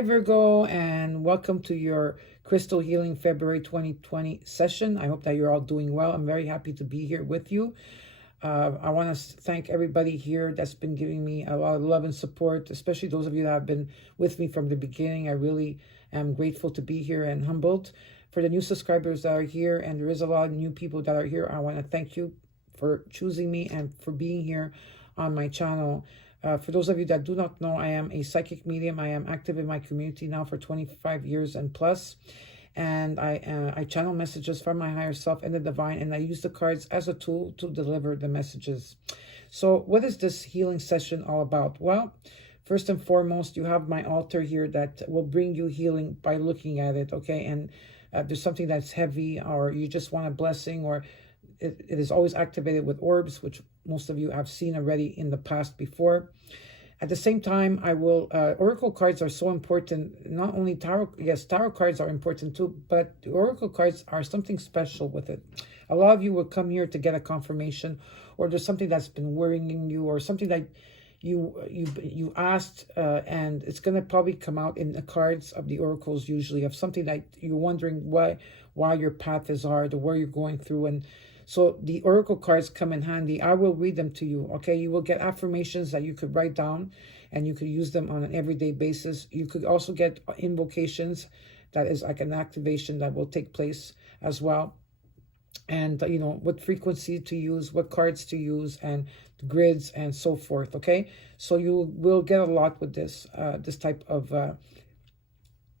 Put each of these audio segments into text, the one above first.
Hi, Virgo, and welcome to your Crystal Healing February 2020 session. I hope that you're all doing well. I'm very happy to be here with you. I want to thank everybody here that's been giving me a lot of love and support, especially those of you that have been with me from the beginning. I really am grateful to be here and humbled. For the new subscribers that are here, and there is a lot of new people that are here, I want to thank you for choosing me and for being here on my channel. For those of you that do not know, I am a psychic medium. I am active in my community now for 25 years and plus. And I channel messages from my higher self and the divine, and I use the cards as a tool to deliver the messages. So what is this healing session all about? Well, first and foremost, you have my altar here that will bring you healing by looking at it, okay? And there's something that's heavy, or you just want a blessing, or it is always activated with orbs, which most of you have seen already in the past before. At the same time, I will, oracle cards are so important. Not only tarot, yes, tarot cards are important too, but the oracle cards are something special with it. A lot of you will come here to get a confirmation, or there's something that's been worrying you, or something that you asked, and it's going to probably come out in the cards of the oracles, usually, of something that you're wondering why your path is hard, or where you're going through. And so the oracle cards come in handy. I will read them to you, okay? You will get affirmations that you could write down, and you could use them on an everyday basis. You could also get invocations that is like an activation that will take place as well. And, you know, what frequency to use, what cards to use, and grids, and so forth, okay? So you will get a lot with this, this type of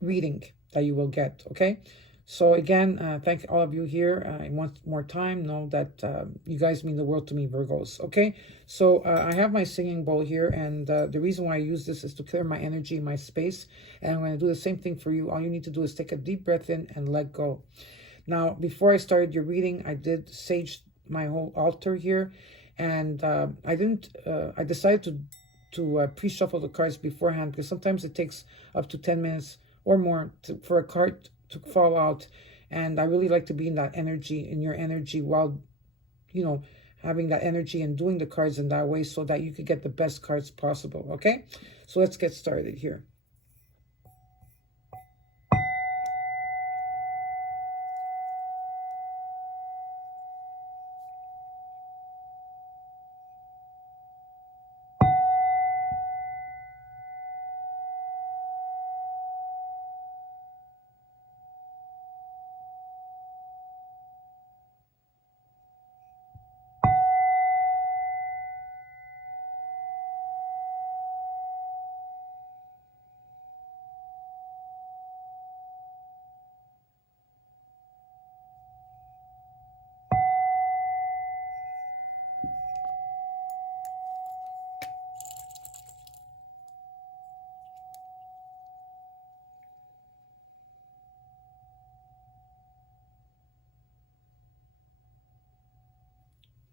reading that you will get, okay? So again, thank all of you here. One more time, know that you guys mean the world to me, Virgos, okay? So I have my singing bowl here, and the reason why I use this is to clear my energy, my space, and I'm going to do the same thing for you. All you need to do is take a deep breath in and let go. Now, before I started your reading, I did sage my whole altar here, and I decided to pre-shuffle the cards beforehand, because sometimes it takes up to 10 minutes or more for a card to fall out, and I really like to be in that energy, in your energy, while, you know, having that energy and doing the cards in that way, so that you could get the best cards possible, okay? So let's get started here.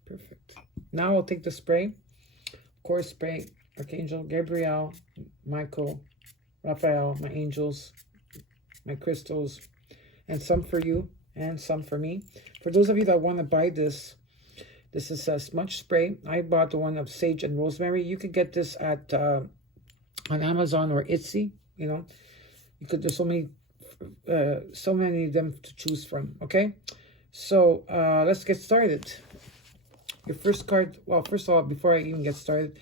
Perfect. Now I'll take the spray. Core spray, Archangel Gabriel, Michael, Raphael, my angels, my crystals, and some for you and some for me. For those of you that want to buy this, this is a smudge spray. I bought the one of sage and rosemary. You could get this at on Amazon or Etsy. You know, you could. There's so many of them to choose from. Okay, so let's get started. Your first card, well, first of all, before I even get started,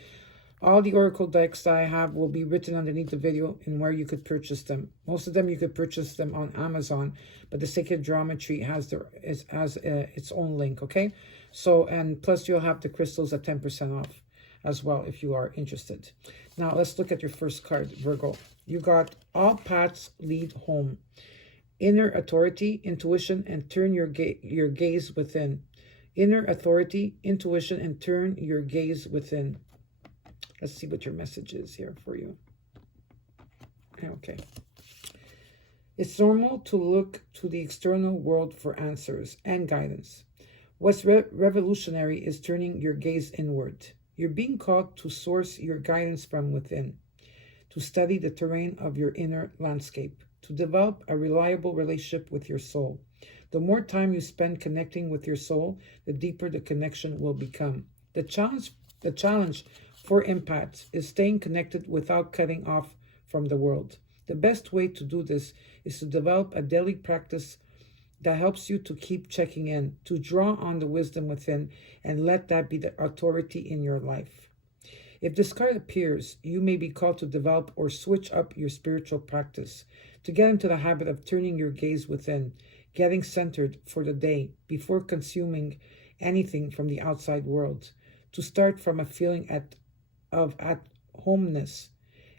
all the oracle decks that I have will be written underneath the video and where you could purchase them. Most of them you could purchase them on Amazon, but the Sacred Geometry has its own link, okay? So, and plus you'll have the crystals at 10% off as well if you are interested. Now let's look at your first card, Virgo. You got all paths lead home. Inner authority, intuition, and turn your gaze within. Inner authority, intuition, and turn your gaze within. Let's see what your message is here for you. Okay. It's normal to look to the external world for answers and guidance. What's revolutionary is turning your gaze inward. You're being called to source your guidance from within, to study the terrain of your inner landscape, to develop a reliable relationship with your soul. The more time you spend connecting with your soul, the deeper the connection will become. The challenge for empaths is staying connected without cutting off from the world. The best way to do this is to develop a daily practice that helps you to keep checking in, to draw on the wisdom within, and let that be the authority in your life. If this card appears, you may be called to develop or switch up your spiritual practice, to get into the habit of turning your gaze within, getting centered for the day before consuming anything from the outside world, to start from a feeling of at-homeness,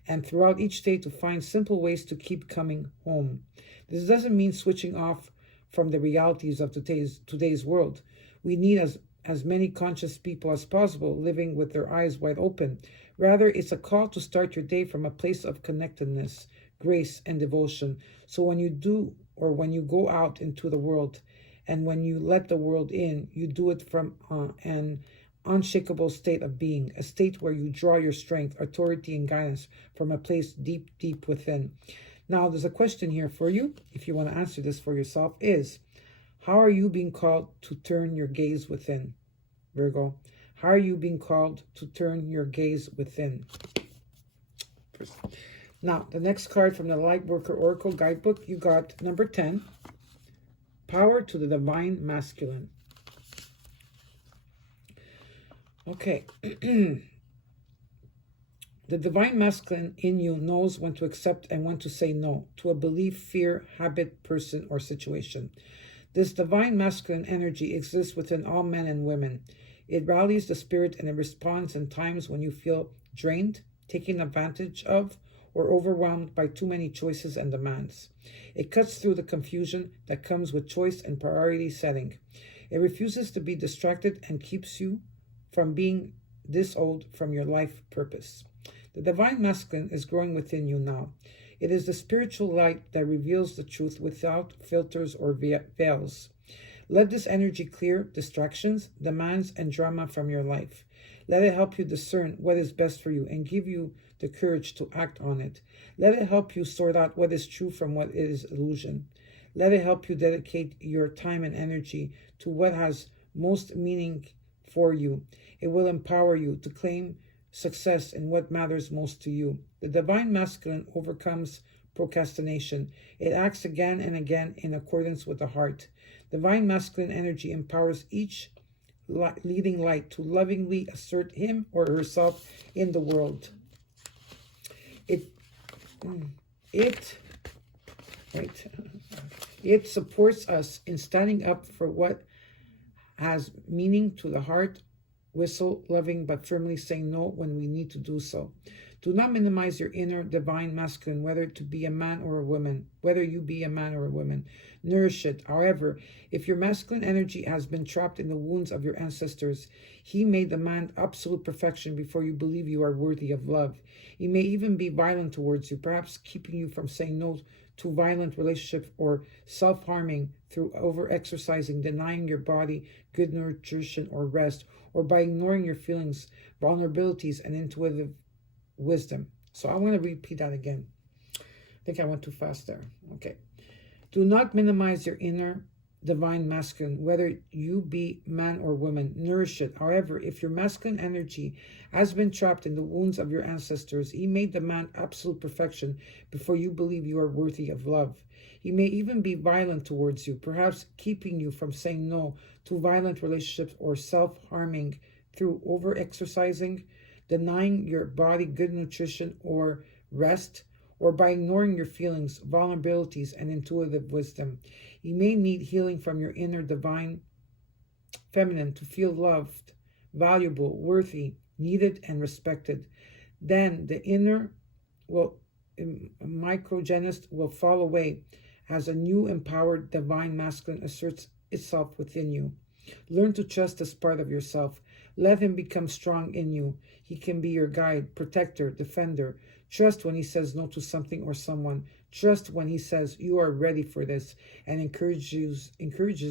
and throughout each day to find simple ways to keep coming home. This doesn't mean switching off from the realities of today's world. We need as many conscious people as possible living with their eyes wide open. Rather, it's a call to start your day from a place of connectedness, grace, and devotion. So when you do, or when you go out into the world, and when you let the world in, you do it from an unshakable state of being, a state where you draw your strength, authority, and guidance from a place deep, deep within. Now, there's a question here for you, if you want to answer this for yourself, is, how are you being called to turn your gaze within, Virgo? How are you being called to turn your gaze within? Now, the next card from the Lightworker Oracle Guidebook, you got number 10, Power to the Divine Masculine. Okay. The divine masculine in you knows when to accept and when to say no to a belief, fear, habit, person, or situation. This divine masculine energy exists within all men and women. It rallies the spirit and it responds in times when you feel drained, taken advantage of, or overwhelmed by too many choices and demands. It cuts through the confusion that comes with choice and priority setting. It refuses to be distracted and keeps you from being disowned from your life purpose. The divine masculine is growing within you now. It is the spiritual light that reveals the truth without filters or veils. Let this energy clear distractions, demands, and drama from your life. Let it help you discern what is best for you and give you the courage to act on it. Let it help you sort out what is true from what is illusion. Let it help you dedicate your time and energy to what has most meaning for you. It will empower you to claim success in what matters most to you. The divine masculine overcomes procrastination. It acts again and again in accordance with the heart. Divine masculine energy empowers each leading light to lovingly assert him or herself in the world. It supports us in standing up for what has meaning to the heart, whistle, loving, but firmly saying no when we need to do so. Do not minimize your inner divine masculine, whether you be a man or a woman. Nourish it. However, if your masculine energy has been trapped in the wounds of your ancestors, he may demand absolute perfection before you believe you are worthy of love. He may even be violent towards you, perhaps keeping you from saying no to violent relationships or self-harming through over-exercising, denying your body good nutrition or rest, or by ignoring your feelings, vulnerabilities, and intuitive wisdom. So I want to repeat that again. I think I went too fast there. Okay. Do not minimize your inner divine masculine, whether you be man or woman. Nourish it. However, if your masculine energy has been trapped in the wounds of your ancestors, he may demand absolute perfection before you believe you are worthy of love. He may even be violent towards you, perhaps keeping you from saying no to violent relationships or self-harming through over-exercising, denying your body good nutrition or rest, or by ignoring your feelings, vulnerabilities, and intuitive wisdom. You may need healing from your inner divine feminine to feel loved, valuable, worthy, needed, and respected. Then the inner microgenist will fall away as a new empowered divine masculine asserts itself within you. Learn to trust this part of yourself. Let him become strong in you. He can be your guide, protector, defender. Trust when he says no to something or someone. Trust when he says you are ready for this and encourages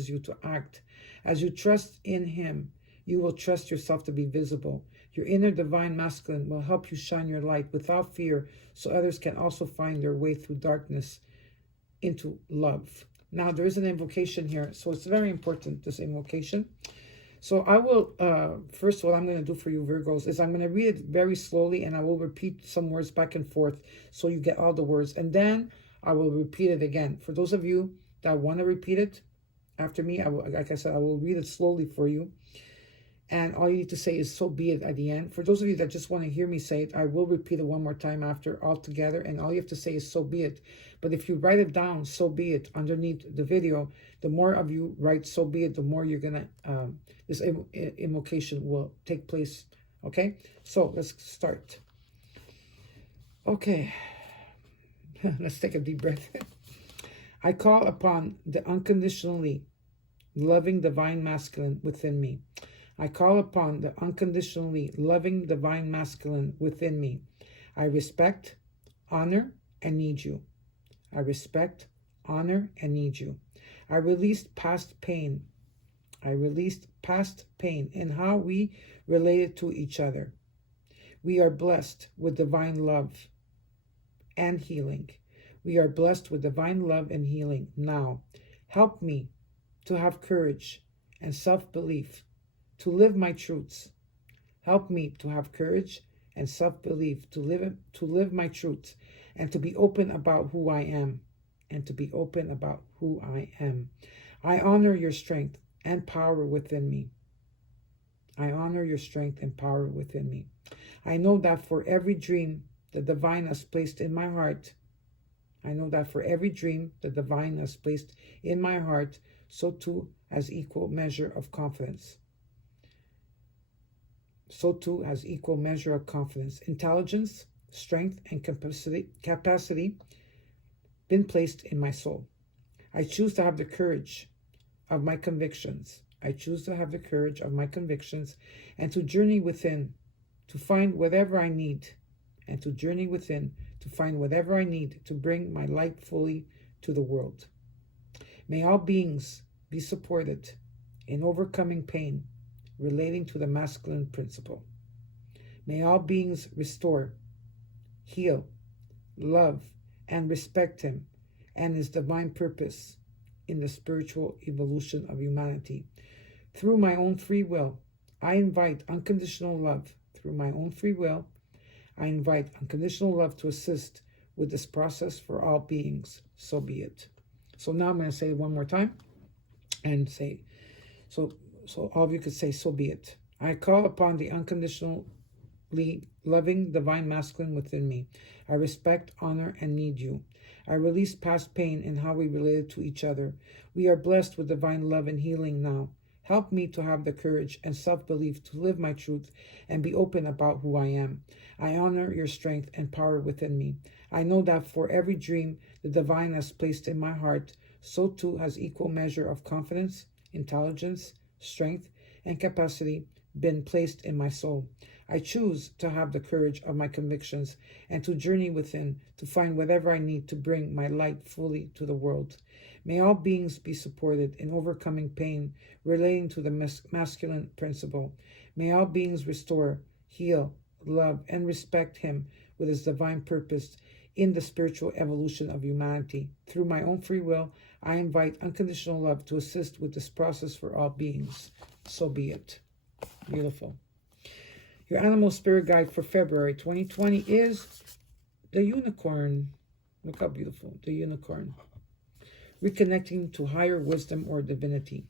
you to act. As you trust in him, you will trust yourself to be visible. Your inner divine masculine will help you shine your light without fear so others can also find their way through darkness into love. Now, there is an invocation here, so it's very important, this invocation. So I will, first what I'm going to do for you, Virgos, is I'm going to read it very slowly, and I will repeat some words back and forth so you get all the words. And then I will repeat it again. For those of you that want to repeat it after me, I will, like I said, I will read it slowly for you. And all you need to say is "so be it" at the end. For those of you that just want to hear me say it, I will repeat it one more time after all together. And all you have to say is "so be it." But if you write it down, "so be it," underneath the video, the more of you write "so be it," the more you're going to, this invocation will take place. Okay? So let's start. Okay. Let's take a deep breath. I call upon the unconditionally loving divine masculine within me. I call upon the unconditionally loving divine masculine within me. I respect, honor, and need you. I respect, honor, and need you. I released past pain. I released past pain in how we related to each other. We are blessed with divine love and healing. We are blessed with divine love and healing now. Help me to have courage and self-belief to live my truths. Help me to have courage and self-belief to live my truths, and to be open about who I am. And to be open about who I am. I honor your strength and power within me. I honor your strength and power within me. I know that for every dream the divine has placed in my heart, I know that for every dream the divine has placed in my heart, so too has equal measure of confidence. So too has equal measure of confidence, intelligence, strength, and capacity been placed in my soul. I choose to have the courage of my convictions. I choose to have the courage of my convictions and to journey within to find whatever I need, and to journey within to find whatever I need to bring my light fully to the world. May all beings be supported in overcoming pain relating to the masculine principle. May all beings restore, heal, love, and respect him and his divine purpose in the spiritual evolution of humanity. Through my own free will, I invite unconditional love. Through my own free will, I invite unconditional love to assist with this process for all beings. So be it. So now I'm going to say it one more time and say, so all of you could say, "so be it." I call upon the unconditionally loving divine masculine within me. I respect, honor, and need you. I release past pain in how we related to each other. We are blessed with divine love and healing now. Help me to have the courage and self-belief to live my truth and be open about who I am. I honor your strength and power within me. I know that for every dream the divine has placed in my heart, so too has equal measure of confidence, intelligence, strength, and capacity been placed in my soul. I choose to have the courage of my convictions and to journey within to find whatever I need to bring my light fully to the world. May all beings be supported in overcoming pain relating to the masculine principle. May all beings restore, heal, love, and respect him with his divine purpose in the spiritual evolution of humanity. Through my own free will, I invite unconditional love to assist with this process for all beings. So be it. Beautiful. Your animal spirit guide for February 2020 is the unicorn. Look how beautiful. The unicorn. Reconnecting to higher wisdom or divinity.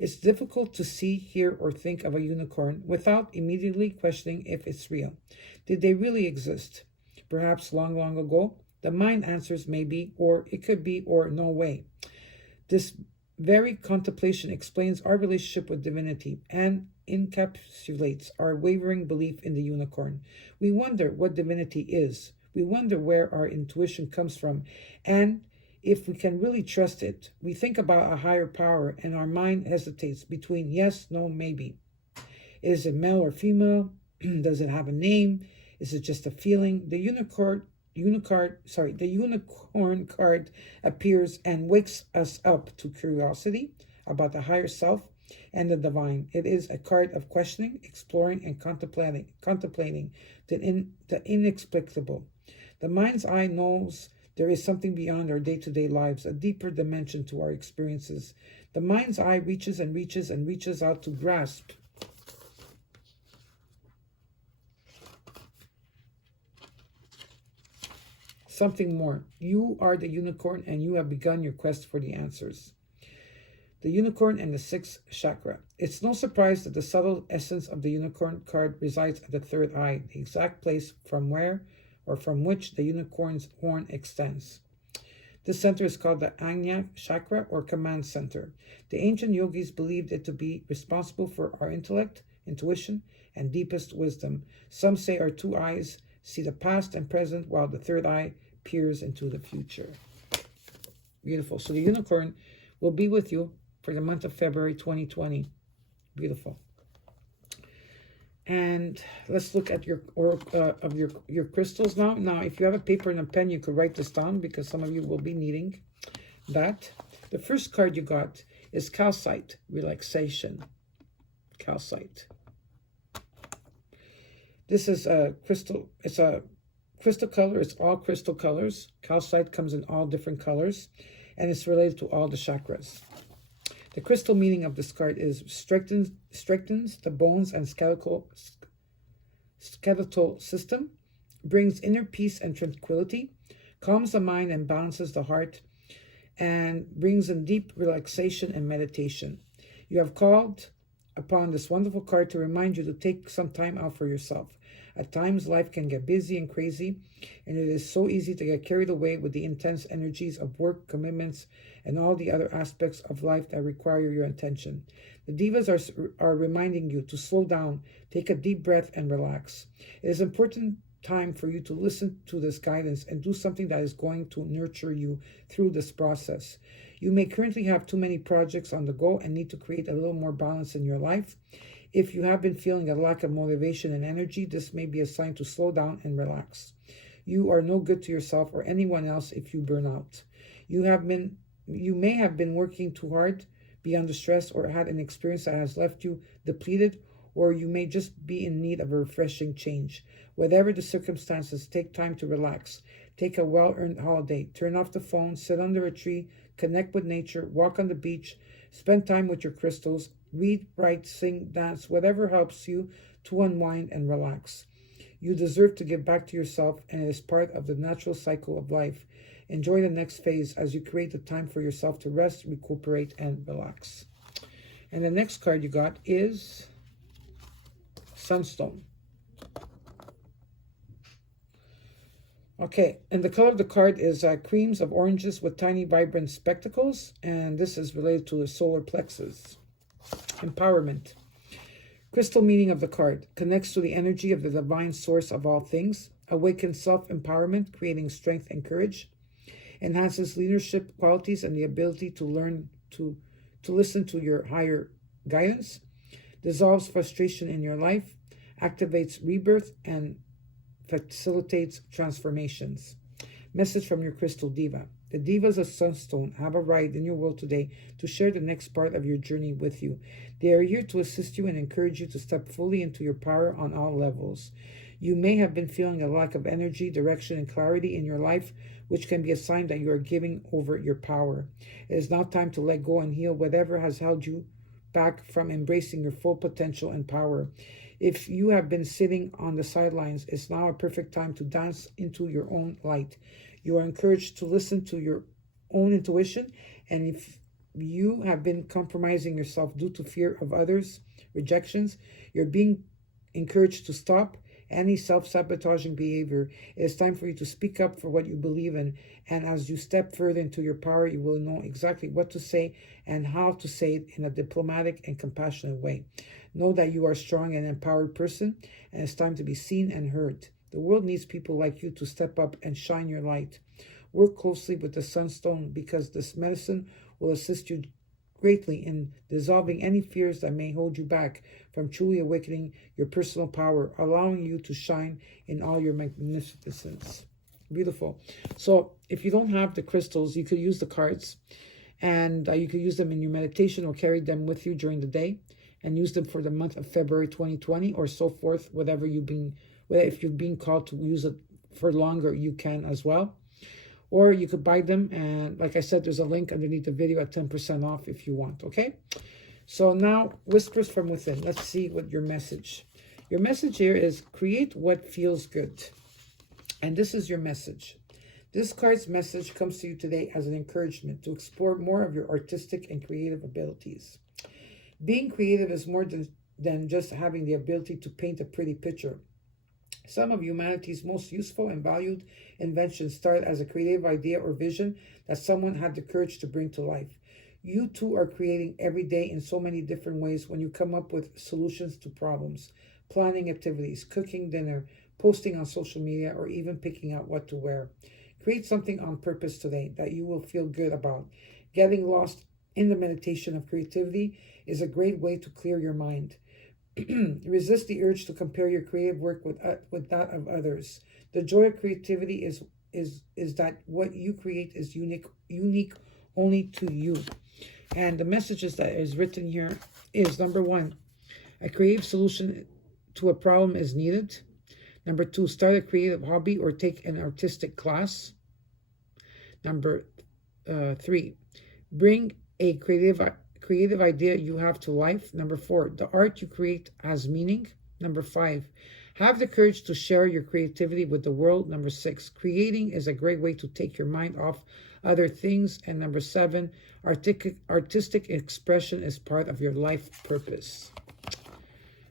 It's difficult to see, hear, or think of a unicorn without immediately questioning if it's real. Did they really exist? Perhaps long, long ago? The mind answers maybe, or it could be, or no way. This very contemplation explains our relationship with divinity and encapsulates our wavering belief in the unicorn. We wonder what divinity is. We wonder where our intuition comes from, and if we can really trust it. We think about a higher power, and our mind hesitates between yes, no, maybe. Is it male or female? Does it have a name? Is it just a feeling? The unicorn card appears and wakes us up to curiosity about the higher self and the divine. It is a card of questioning, exploring, and contemplating the inexplicable. The mind's eye knows there is something beyond our day-to-day lives, a deeper dimension to our experiences The mind's eye reaches and reaches and reaches out to grasp. Something more. You are the unicorn and you have begun your quest for the answers. The unicorn and the sixth chakra. It's no surprise that the subtle essence of the unicorn card resides at the third eye, the exact place from where or from which the unicorn's horn extends. This center is called the Ajna chakra or command center. The ancient yogis believed it to be responsible for our intellect, intuition, and deepest wisdom. Some say our two eyes see the past and present, while the third eye peers into the future. Beautiful. So the unicorn will be with you for the month of February 2020. Beautiful. And let's look at your crystals now. Now, if you have a paper and a pen, you could write this down because some of you will be needing that. The first card you got is calcite, relaxation. Calcite. This is a crystal. It's a crystal color. It's all crystal colors. Calcite comes in all different colors, and it's related to all the chakras. The crystal meaning of this card is strengthens the bones and skeletal system, brings inner peace and tranquility, calms the mind and balances the heart, and brings in deep relaxation and meditation. You have called upon this wonderful card to remind you to take some time out for yourself. At times, life can get busy and crazy, and it is so easy to get carried away with the intense energies of work, commitments, and all the other aspects of life that require your attention. The divas are reminding you to slow down, take a deep breath, and relax. It is important time for you to listen to this guidance and do something that is going to nurture you through this process. You may currently have too many projects on the go and need to create a little more balance in your life. If you have been feeling a lack of motivation and energy, this may be a sign to slow down and relax. You are no good to yourself or anyone else if you burn out. You may have been working too hard, be under stress, or had an experience that has left you depleted, or you may just be in need of a refreshing change. Whatever the circumstances, take time to relax. Take a well-earned holiday. Turn off the phone, sit under a tree, connect with nature, walk on the beach, spend time with your crystals, read, write, sing, dance, whatever helps you to unwind and relax. You deserve to give back to yourself, and it is part of the natural cycle of life. Enjoy the next phase as you create the time for yourself to rest, recuperate, and relax. And the next card you got is Sunstone. Okay, and the color of the card is creams of oranges with tiny vibrant spectacles, and this is related to the solar plexus. Empowerment. Crystal meaning of the card connects to the energy of the divine source of all things, awakens self-empowerment, creating strength and courage, enhances leadership qualities and the ability to learn to listen to your higher guidance, dissolves frustration in your life, activates rebirth, and facilitates transformations. Message from your crystal diva. The divas of Sunstone have arrived in your world today to share the next part of your journey with you. They are here to assist you and encourage you to step fully into your power on all levels. You may have been feeling a lack of energy, direction, and clarity in your life, which can be a sign that you are giving over your power. It is now time to let go and heal whatever has held you back from embracing your full potential and power. If you have been sitting on the sidelines, it's now a perfect time to dance into your own light. You are encouraged to listen to your own intuition, and if you have been compromising yourself due to fear of others' rejections, you're being encouraged to stop any self-sabotaging behavior. It is time for you to speak up for what you believe in, and as you step further into your power, you will know exactly what to say and how to say it in a diplomatic and compassionate way. Know that you are a strong and empowered person, and it's time to be seen and heard. The world needs people like you to step up and shine your light. Work closely with the Sunstone because this medicine will assist you greatly in dissolving any fears that may hold you back from truly awakening your personal power, allowing you to shine in all your magnificence. Beautiful. So if you don't have the crystals, you could use the cards, and you could use them in your meditation or carry them with you during the day and use them for the month of February 2020 or so forth, if you're being called to use it for longer, you can as well. Or you could buy them, and like I said, there's a link underneath the video at 10% off if you want, okay? So now, whispers from within. Let's see what your message. Your message here is create what feels good. And this is your message. This card's message comes to you today as an encouragement to explore more of your artistic and creative abilities. Being creative is more than just having the ability to paint a pretty picture. Some of humanity's most useful and valued inventions started as a creative idea or vision that someone had the courage to bring to life. You too are creating every day in so many different ways when you come up with solutions to problems, planning activities, cooking dinner, posting on social media, or even picking out what to wear. Create something on purpose today that you will feel good about. Getting lost in the meditation of creativity is a great way to clear your mind. Resist the urge to compare your creative work with that of others. The joy of creativity is that what you create is unique only to you. And the messages that is written here is, number one, a creative solution to a problem is needed. Number two, start a creative hobby or take an artistic class. Number three, bring a creative idea you have to life. Number four, the art you create has meaning. Number five, have the courage to share your creativity with the world. Number six, creating is a great way to take your mind off other things. And number seven, artistic expression is part of your life purpose.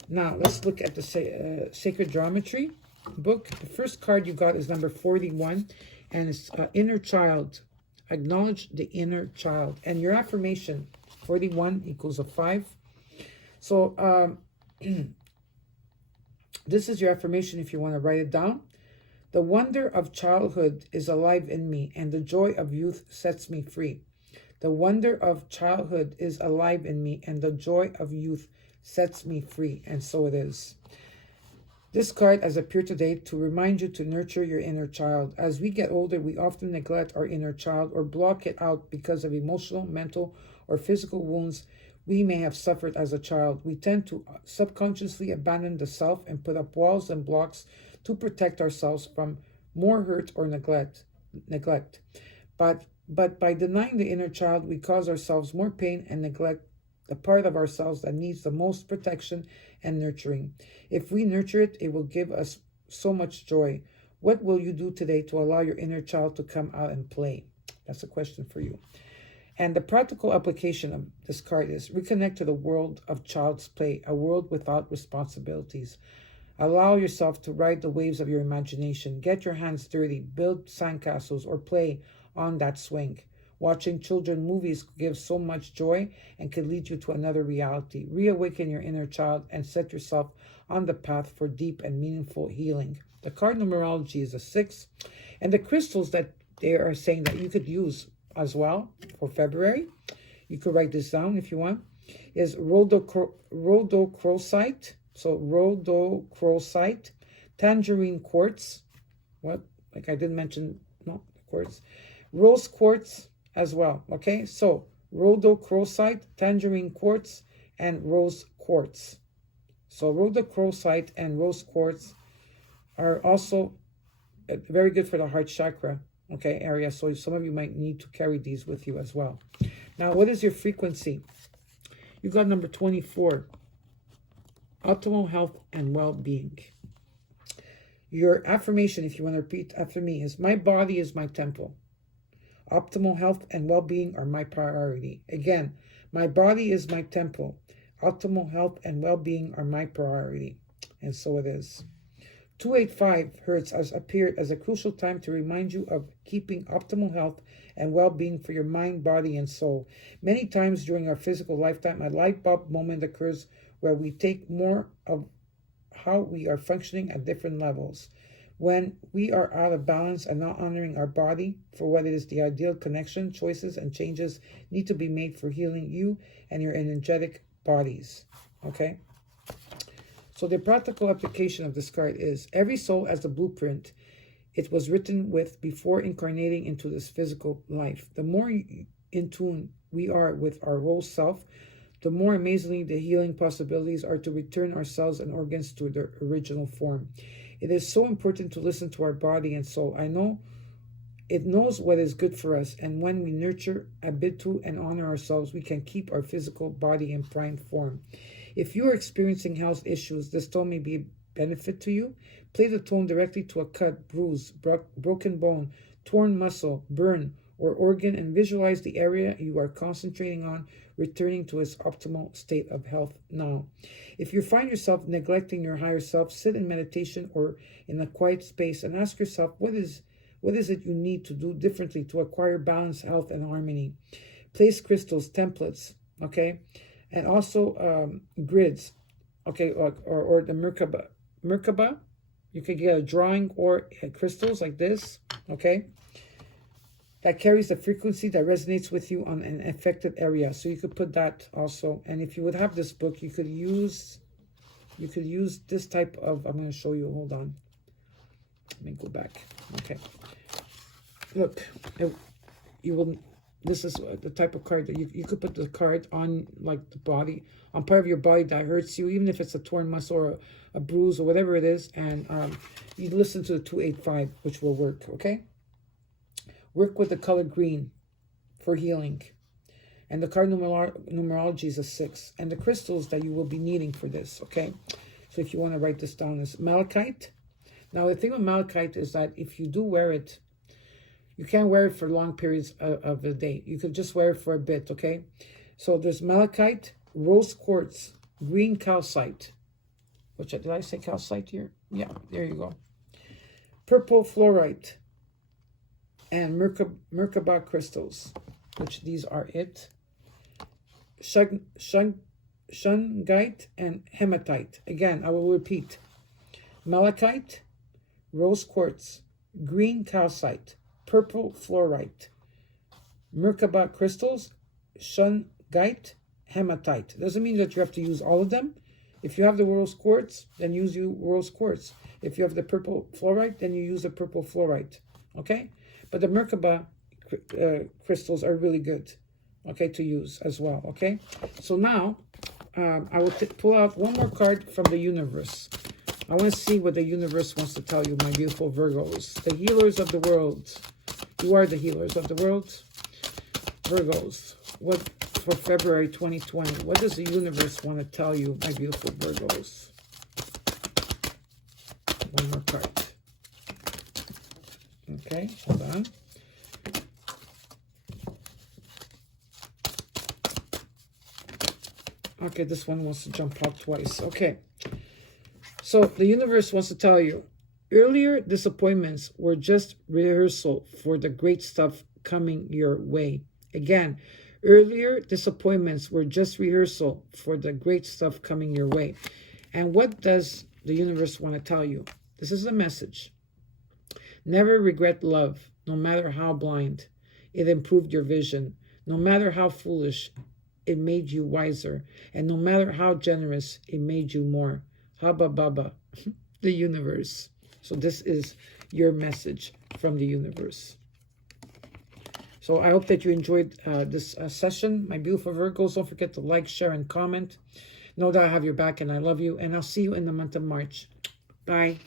Now, let's look at the Sacred Geometry book. The first card you got is number 41, and it's Inner Child. Acknowledge the inner child. And your affirmation, 41 equals a 5. So, this is your affirmation if you want to write it down. The wonder of childhood is alive in me, and the joy of youth sets me free. The wonder of childhood is alive in me, and the joy of youth sets me free. And so it is. This card has appeared today to remind you to nurture your inner child. As we get older, we often neglect our inner child or block it out because of emotional, mental, or physical wounds we may have suffered as a child. We tend to subconsciously abandon the self and put up walls and blocks to protect ourselves from more hurt or neglect. But by denying the inner child, we cause ourselves more pain and neglect the part of ourselves that needs the most protection and nurturing. If we nurture it, it will give us so much joy. What will you do today to allow your inner child to come out and play? That's a question for you. And the practical application of this card is reconnect to the world of child's play, a world without responsibilities. Allow yourself to ride the waves of your imagination. Get your hands dirty, build sandcastles, or play on that swing. Watching children movies gives so much joy and can lead you to another reality. Reawaken your inner child and set yourself on the path for deep and meaningful healing. The card numerology is a 6. And the crystals that they are saying that you could use as well for February, you could write this down if you want, is rhodochrosite. So rhodochrosite, tangerine quartz. What? Like I didn't mention, no, quartz. Rose quartz as well, okay? So rhodochrosite, tangerine quartz, and rose quartz. So rhodochrosite and rose quartz are also very good for the heart chakra, okay, area. So some of you might need to carry these with you as well. Now, what is your frequency? You got number 24, optimal health and well-being. Your affirmation, if you want to repeat after me, is my body is my temple. Optimal health and well-being are my priority. Again, my body is my temple. Optimal health and well-being are my priority. And so it is. 285 Hertz has appeared as a crucial time to remind you of keeping optimal health and well-being for your mind, body, and soul. Many times during our physical lifetime, a light bulb moment occurs where we take more of how we are functioning at different levels. When we are out of balance and not honoring our body for what it is, the ideal connection, choices, and changes need to be made for healing you and your energetic bodies. Okay? So the practical application of this card is every soul has a blueprint it was written with before incarnating into this physical life. The more in tune we are with our whole self, the more amazingly the healing possibilities are to return our cells and organs to their original form. It is so important to listen to our body and soul. I know It knows what is good for us, and when we nurture, habitue, and honor ourselves, we can keep our physical body in prime form. If you are experiencing health issues, this tone may be a benefit to you. Play the tone directly to a cut, bruise, broken bone, torn muscle, burn, or organ, and visualize the area you are concentrating on returning to its optimal state of health now. If you find yourself neglecting your higher self, sit in meditation or in a quiet space and ask yourself, what is it you need to do differently to acquire balance, health, and harmony? Place crystals, templates, okay? And also grids, okay, or the Merkaba. Merkaba, you can get a drawing or crystals like this, okay? That carries the frequency that resonates with you on an affected area. So you could put that also. And if you would have this book, you could use this type of, I'm going to show you, hold on. Let me go back. Okay. Look, this is the type of card that you could put the card on, like the body, on part of your body that hurts you, even if it's a torn muscle or a bruise or whatever it is. And you listen to the 285, which will work, okay? Work with the color green for healing. And the card numerology is a 6. And the crystals that you will be needing for this, okay? So if you want to write this down, is malachite. Now, the thing with malachite is that if you do wear it, you can't wear it for long periods of the day. You could just wear it for a bit, okay? So there's malachite, rose quartz, green calcite. Did I say calcite here? Yeah, there you go. Purple fluorite. And Merkaba crystals, which these are it. Shungite and hematite. Again, I will repeat. Malachite, rose quartz, green calcite, purple fluorite, Merkaba crystals, shungite, hematite. Doesn't mean that you have to use all of them. If you have the rose quartz, then use rose quartz. If you have the purple fluorite, then you use the purple fluorite. Okay? But the Merkaba crystals are really good, okay, to use as well, okay? So now, I will pull out one more card from the universe. I want to see what the universe wants to tell you, my beautiful Virgos. The healers of the world. You are the healers of the world. Virgos, what for February 2020? What does the universe want to tell you, my beautiful Virgos? One more card. Okay, hold on. Okay, this one wants to jump out twice. Okay. So the universe wants to tell you, earlier disappointments were just rehearsal for the great stuff coming your way. Again, earlier disappointments were just rehearsal for the great stuff coming your way. And what does the universe want to tell you? This is the message. Never regret love, no matter how blind. It improved your vision. No matter how foolish, it made you wiser. And no matter how generous, it made you more. Haba Baba, the universe. So this is your message from the universe. So I hope that you enjoyed this session. My beautiful Virgos, don't forget to like, share, and comment. Know that I have your back and I love you. And I'll see you in the month of March. Bye.